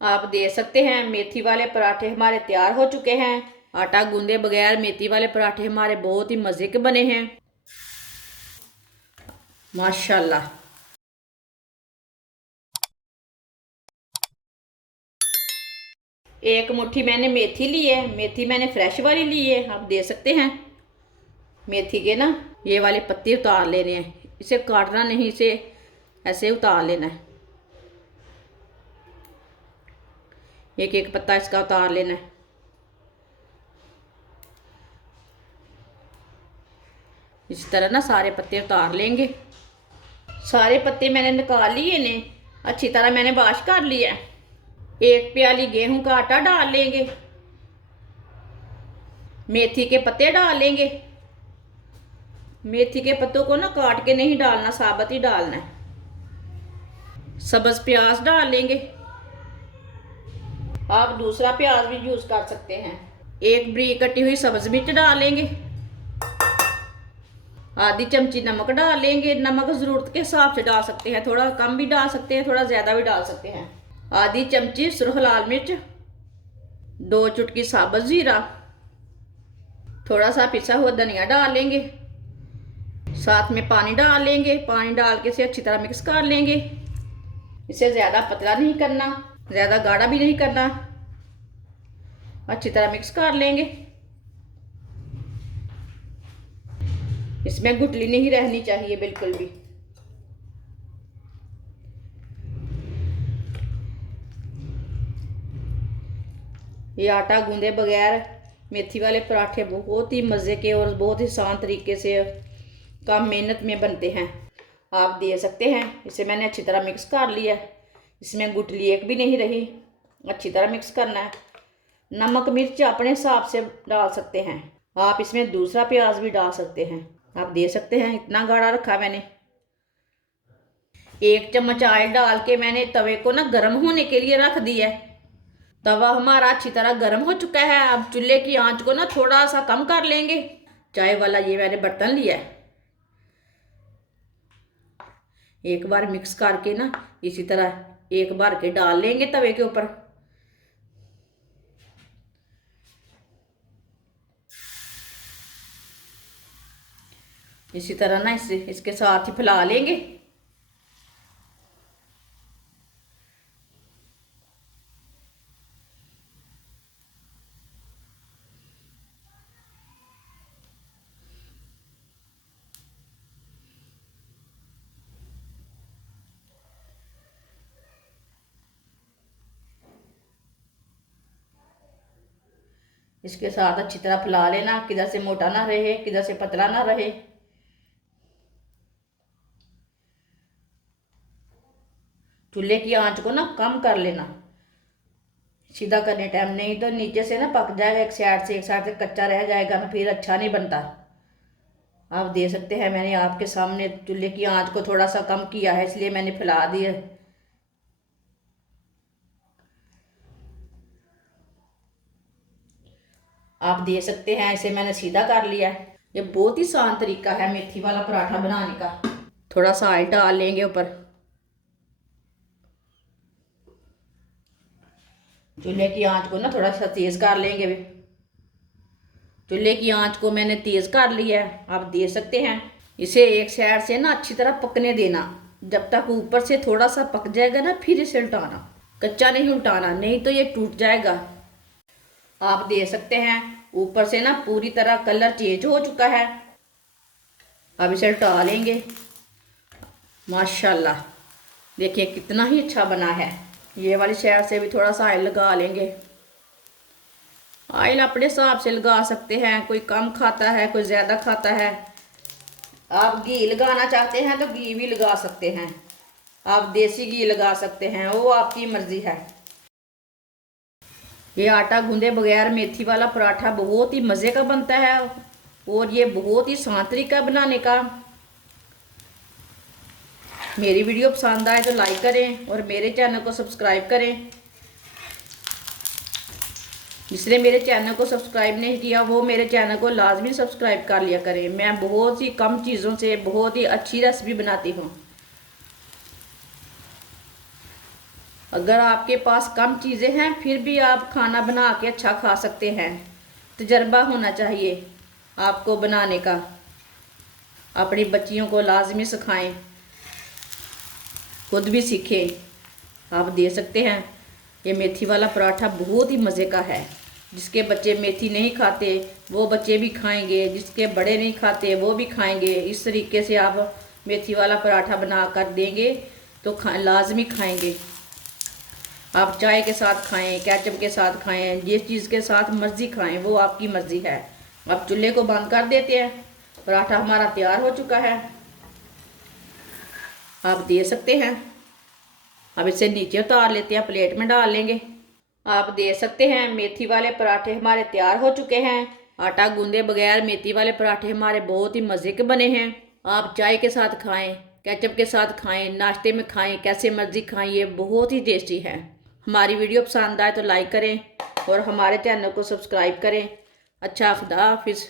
आप देख सकते हैं मेथी वाले पराठे हमारे तैयार हो चुके हैं। आटा गूंदे बगैर मेथी वाले पराठे हमारे बहुत ही मज़े के बने हैं माशाल्लाह। एक मुट्ठी मैंने मेथी ली है, मेथी मैंने फ्रेश वाली ली है। आप देख सकते हैं मेथी के ना ये वाले पत्ते उतार लेने हैं, इसे काटना नहीं, इसे ऐसे उतार लेना है। एक एक पत्ता इसका उतार लेना है। इस तरह ना सारे पत्ते उतार लेंगे। सारे पत्ते मैंने निकाल लिए ने, अच्छी तरह मैंने वॉश कर लिया है। एक प्याली गेहूं का आटा डाल लेंगे, मेथी के पत्ते डाल लेंगे। मेथी के पत्तों को ना काट के नहीं डालना, साबुत ही डालना है। सब्ज प्याज डाल लेंगे, आप दूसरा प्याज भी यूज कर सकते हैं। एक बरीक कटी हुई सब्ज मिर्च डाल लेंगे। आधी चमची नमक डाल लेंगे, नमक ज़रूरत के हिसाब से डाल सकते हैं, थोड़ा कम भी डाल सकते हैं, थोड़ा ज़्यादा भी डाल सकते हैं। आधी चमची सुरख लाल मिर्च, 2 चुटकी साबुत ज़ीरा, थोड़ा सा पिसा हुआ धनिया डाल लेंगे। साथ में पानी डाल लेंगे, पानी डाल के इसे अच्छी तरह मिक्स कर लेंगे। इसे ज़्यादा पतला नहीं करना, ज़्यादा गाढ़ा भी नहीं करना, अच्छी तरह मिक्स कर लेंगे। इसमें गुठली नहीं रहनी चाहिए बिल्कुल भी। ये आटा गूंदे बगैर मेथी वाले पराठे बहुत ही मज़े के और बहुत ही आसान तरीके से कम मेहनत में बनते हैं। आप देख सकते हैं इसे मैंने अच्छी तरह मिक्स कर लिया है, इसमें गुठली एक भी नहीं रही। अच्छी तरह मिक्स करना है। नमक मिर्च अपने हिसाब से डाल सकते हैं, आप इसमें दूसरा प्याज भी डाल सकते हैं। आप देख सकते हैं इतना गाढ़ा रखा मैंने। 1 चम्मच ऑयल डाल के मैंने तवे को ना गर्म होने के लिए रख दिया है। तवा हमारा अच्छी तरह गर्म हो चुका है। अब चूल्हे की आंच को ना थोड़ा सा कम कर लेंगे। चाय वाला ये मैंने बर्तन लिया है, एक बार मिक्स करके ना इसी तरह एक बार के डाल लेंगे तवे के ऊपर। इसी तरह ना इसे इसके साथ ही फैला लेंगे। इसके साथ अच्छी तरह फैला लेना, किधर से मोटा ना रहे, किधर से पतला ना रहे। चूल्हे की आंच को ना कम कर लेना सीधा करने टाइम, नहीं तो नीचे से ना पक जाएगा, एक साइड से कच्चा रह जाएगा ना, फिर अच्छा नहीं बनता। आप देख सकते हैं मैंने आपके सामने चूल्हे की आंच को थोड़ा सा कम किया है, इसलिए मैंने फैला दिया। आप देख सकते हैं इसे मैंने सीधा कर लिया है। ये बहुत ही आसान तरीका है मेथी वाला पराठा बनाने का। थोड़ा सा ऑयल डाल लेंगे ऊपर। चूल्हे की आंच को ना थोड़ा सा तेज़ कर लेंगे। चूल्हे की आंच को मैंने तेज़ कर लिया है, आप देख सकते हैं। इसे एक साइड से ना अच्छी तरह पकने देना, जब तक ऊपर से थोड़ा सा पक जाएगा ना फिर इसे उल्टाना, कच्चा नहीं उल्टाना, नहीं तो ये टूट जाएगा। आप देख सकते हैं ऊपर से ना पूरी तरह कलर चेंज हो चुका है। अब इसे उल्टा लेंगे। माशाल्लाह देखिए कितना ही अच्छा बना है। ये वाली साइड से भी थोड़ा सा ऑयल लगा लेंगे। ऑयल अपने हिसाब से लगा सकते हैं, कोई कम खाता है, कोई ज़्यादा खाता है। आप घी लगाना चाहते हैं तो घी भी लगा सकते हैं, आप देसी घी लगा सकते हैं, वो आपकी मर्ज़ी है। ये आटा गूंदे बगैर मेथी वाला पराठा बहुत ही मज़े का बनता है और ये बहुत ही आसान तरीका बनाने का। मेरी वीडियो पसंद आए तो लाइक करें और मेरे चैनल को सब्सक्राइब करें। जिसने मेरे चैनल को सब्सक्राइब नहीं किया वो मेरे चैनल को लाजमी सब्सक्राइब कर लिया करें। मैं बहुत ही कम चीज़ों से बहुत ही अच्छी रेसिपी बनाती हूँ। अगर आपके पास कम चीज़ें हैं फिर भी आप खाना बना के अच्छा खा सकते हैं। तजर्बा होना चाहिए आपको बनाने का। अपनी बच्चियों को लाजमी सिखाएं, खुद भी सीखें। आप दे सकते हैं ये मेथी वाला पराठा बहुत ही मज़े का है। जिसके बच्चे मेथी नहीं खाते वो बच्चे भी खाएंगे, जिसके बड़े नहीं खाते वो भी खाएंगे। इस तरीके से आप मेथी वाला पराठा बना कर देंगे तो लाजमी खाएंगे। आप चाय के साथ खाएं, केचप के साथ खाएं, जिस चीज़ के साथ मर्ज़ी खाएं, वो आपकी मर्ज़ी है। अब चूल्हे को बंद कर देते हैं। पराठा हमारा तैयार हो चुका है, आप दे सकते हैं। अब इसे नीचे उतार लेते हैं, प्लेट में डाल लेंगे। आप दे सकते हैं। मेथी वाले पराठे हमारे तैयार हो चुके हैं। आटा गूंदे बगैर मेथी वाले पराठे हमारे बहुत ही मज़े के बने हैं। आप चाय के साथ खाएं, केचप के साथ खाएं, नाश्ते में खाएं, कैसे मर्जी खाएं, ये बहुत ही टेस्टी है। हमारी वीडियो पसंद आए तो लाइक करें और हमारे चैनल को सब्सक्राइब करें। अच्छा, खुदा हाफिज़।